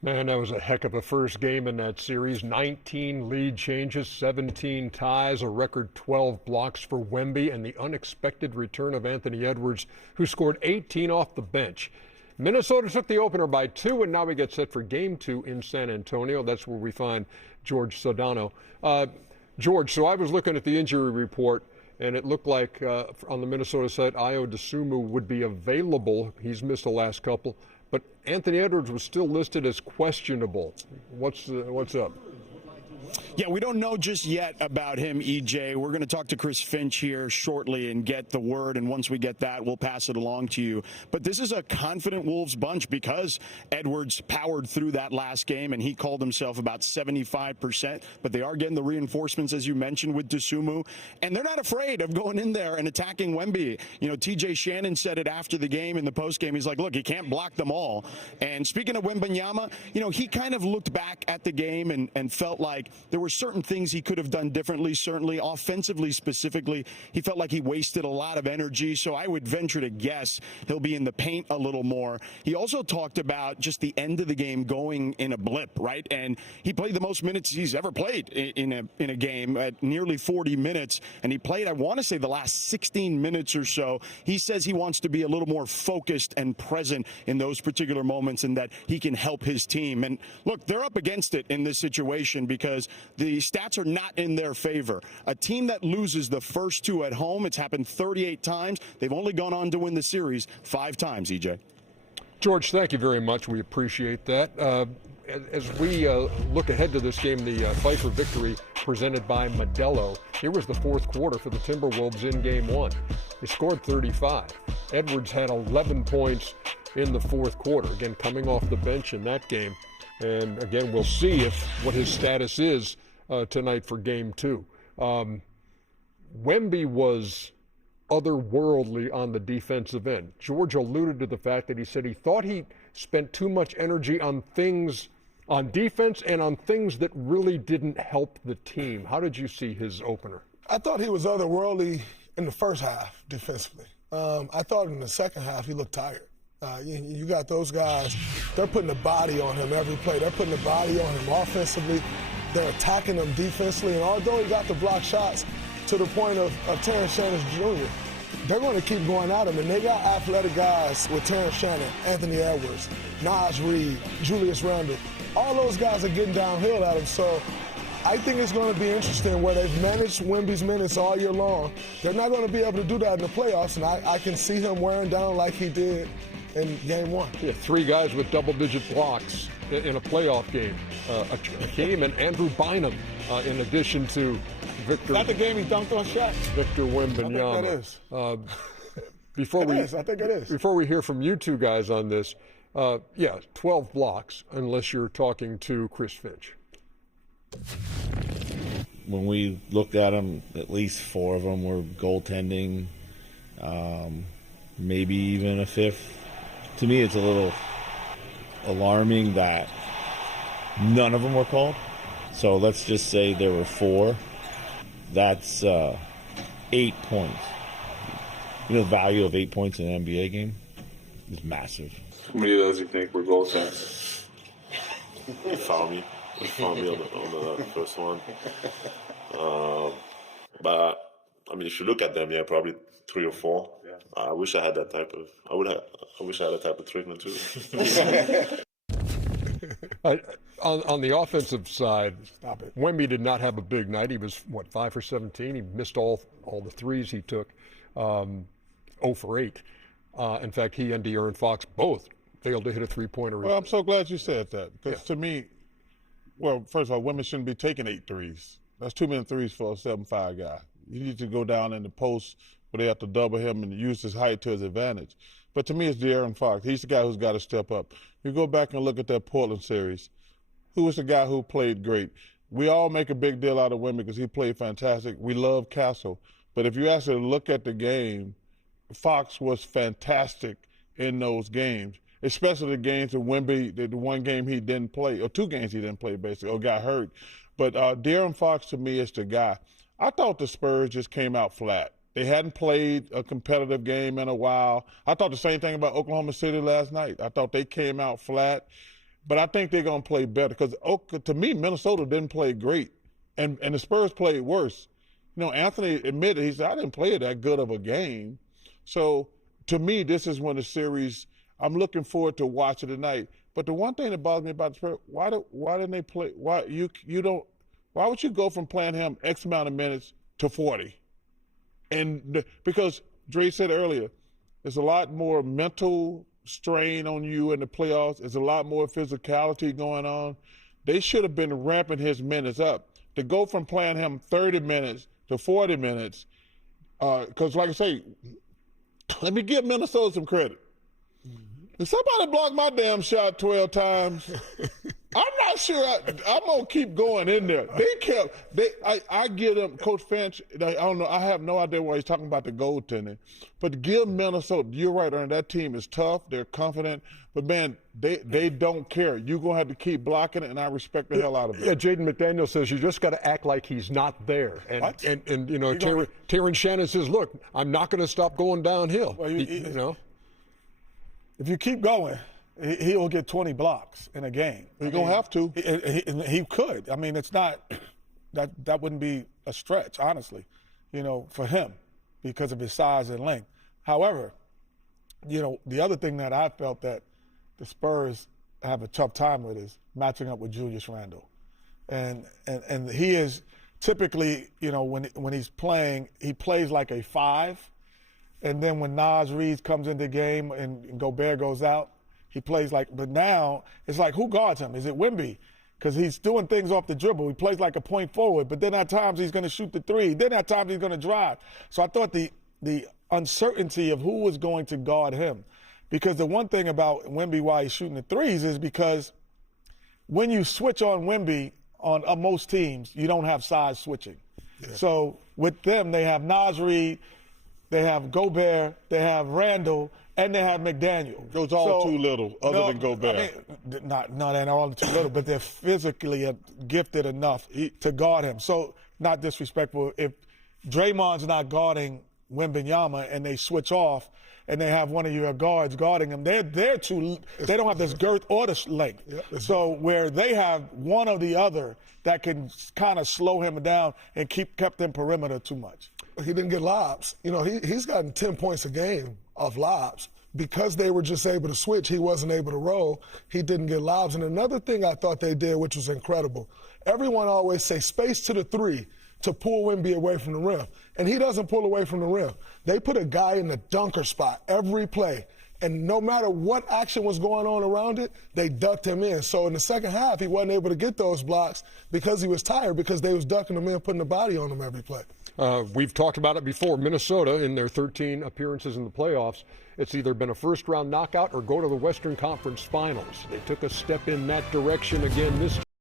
Man, that was a heck of a first game in that series. 19 lead changes, 17 ties, a record 12 blocks for Wemby, and the unexpected return of Anthony Edwards, who scored 18 off the bench. Minnesota took the opener by 2, and now we get set for game 2 in San Antonio. That's where we find George Sodano. George, so I was looking at the injury report, and it looked like on the Minnesota side, Ayo Dosunmu would be available. He's missed the last couple. But Anthony Edwards was still listed as questionable. What's up? Yeah, we don't know just yet about him, EJ. We're going to talk to Chris Finch here shortly and get the word, and once we get that, we'll pass it along to you. But this is a confident Wolves bunch because Edwards powered through that last game, and he called himself about 75%. But they are getting the reinforcements, as you mentioned, with Dosunmu, and they're not afraid of going in there and attacking Wemby. You know, TJ Shannon said it after the game in the postgame. He's like, look, he can't block them all. And speaking of Wembanyama, you know, he kind of looked back at the game and felt like there were certain things he could have done differently, certainly offensively specifically. He felt like he wasted a lot of energy, so I would venture to guess he'll be in the paint a little more. He also talked about just the end of the game going in a blip, right? And he played the most minutes he's ever played in a game at nearly 40 minutes, and he played, I want to say, the last 16 minutes or so. He says he wants to be a little more focused and present in those particular moments and that he can help his team. And look, they're up against it in this situation because the stats are not in their favor. A team that loses the first 2 at home, it's happened 38 times. They've only gone on to win the series 5 times, EJ. George, thank you very much. We appreciate that. As we look ahead to this game, the fight for victory presented by Modelo, it was the fourth quarter for the Timberwolves in game 1. They scored 35. Edwards had 11 points in the fourth quarter, again coming off the bench in that game. And again, we'll see what his status is tonight for game 2. Wemby was otherworldly on the defensive end. George alluded to the fact that he said he thought he spent too much energy on things on defense and on things that really didn't help the team. How did you see his opener? I thought he was otherworldly in the first half defensively. I thought in the second half he looked tired. You got those guys, they're putting the body on him every play. They're putting the body on him offensively. They're attacking him defensively. And although he got the block shots to the point of Terrence Shannon Jr., they're going to keep going at him. And they got athletic guys with Terrence Shannon, Anthony Edwards, Naj Reid, Julius Randle. All those guys are getting downhill at him. So I think it's going to be interesting where they've managed Wemby's minutes all year long. They're not going to be able to do that in the playoffs, and I can see him wearing down like he did in game 1. Yeah, 3 guys with double-digit blocks in a playoff game. Hakeem and Andrew Bynum, in addition to Victor. Not the game he dunked on Shaq. Victor Wembanyama. I think that is. I think it is. Before we hear from you two guys on this, 12 blocks, unless you're talking to Chris Finch. When we looked at them, at least 4 of them were goaltending, maybe even a 5th. To me, it's a little alarming that none of them were called. So let's just say there were 4. That's 8 points. You know, the value of 8 points in an NBA game is massive. How many of those do you think were goaltends? Foul me on the first one. But I mean, if you look at them, yeah, probably 3 or 4. Yeah. I wish I had that type of. I wish I had that type of treatment too. On the offensive side, Wemby did not have a big night. He was 5 for 17. He missed all the threes he took. 0 for 8. In fact, he and De'Aaron Fox both failed to hit a three-pointer. Well, I'm so glad you said that because to me, well, first of all, women shouldn't be taking 8 threes. That's too many threes for a 7'5" guy. You need to go down in the post where they have to double him and use his height to his advantage. But to me, it's De'Aaron Fox. He's the guy who's got to step up. You go back and look at that Portland series. Who was the guy who played great? We all make a big deal out of Wemby because he played fantastic. We love Castle. But if you actually look at the game, Fox was fantastic in those games, especially the games of Wemby, the one game he didn't play, or 2 games he didn't play, basically, or got hurt. But De'Aaron Fox, to me, is the guy. I thought the Spurs just came out flat. They hadn't played a competitive game in a while. I thought the same thing about Oklahoma City last night. I thought they came out flat. but I think they're going to play better because to me, Minnesota didn't play great, and the Spurs played worse. You know, Anthony admitted, he said, I didn't play that good of a game. So to me, this is when the series, I'm looking forward to watching tonight. But the one thing that bothers me about the Spurs, why didn't they play? Why would you go from playing him X amount of minutes to 40? And because Dre said earlier, there's a lot more mental strain on you in the playoffs. There's a lot more physicality going on. They should have been ramping his minutes up. To go from playing him 30 minutes to 40 minutes, because like I say, let me give Minnesota some credit. If somebody blocked my damn shot 12 times, I'm not sure I'm going to keep going in there. I give them, Coach Finch, I don't know, I have no idea why he's talking about the goaltending, but give Minnesota, you're right, Ernie, that team is tough, they're confident, but man, they don't care. You're going to have to keep blocking it, and I respect the hell out of it. Yeah, Jaden McDaniel says you just got to act like he's not there. And you know, Terrence Shannon says, look, I'm not going to stop going downhill. Well, you know? If you keep going, he will get 20 blocks in a game. He's going to have to. He could. I mean, it's not that wouldn't be a stretch, honestly, you know, for him because of his size and length. However, you know, the other thing that I felt that the Spurs have a tough time with is matching up with Julius Randle. And he is typically, you know, when he's playing, he plays like a 5. And then when Naz Reid comes into the game and Gobert goes out, he plays like, but now it's like, who guards him? Is it Wemby? Because he's doing things off the dribble. He plays like a point forward, but then at times he's going to shoot the 3. Then at times he's going to drive. So I thought the uncertainty of who was going to guard him, because the one thing about Wemby why he's shooting the 3s is because when you switch on Wemby on most teams, you don't have size switching. Yeah. So with them, they have Naz Reid, they have Gobert, they have Randall, and they have McDaniel. Those all too little, than Gobert. I mean, not all too little, but they're physically gifted enough to guard him. So, not disrespectful, if Draymond's not guarding Wembanyama and they switch off and they have one of your guards guarding him, they don't have this girth or the length. Yep. So where they have one or the other that can kind of slow him down and kept him perimeter too much. He didn't get lobs. You know, he's gotten 10 points a game off lobs. Because they were just able to switch, he wasn't able to roll. He didn't get lobs. And another thing I thought they did, which was incredible, everyone always say space to the 3 to pull Wemby away from the rim. And he doesn't pull away from the rim. They put a guy in the dunker spot every play. And no matter what action was going on around it, they ducked him in. So in the second half, he wasn't able to get those blocks because he was tired, because they was ducking him in, putting the body on him every play. We've talked about it before. Minnesota, in their 13 appearances in the playoffs, it's either been a first-round knockout or go to the Western Conference Finals. They took a step in that direction again this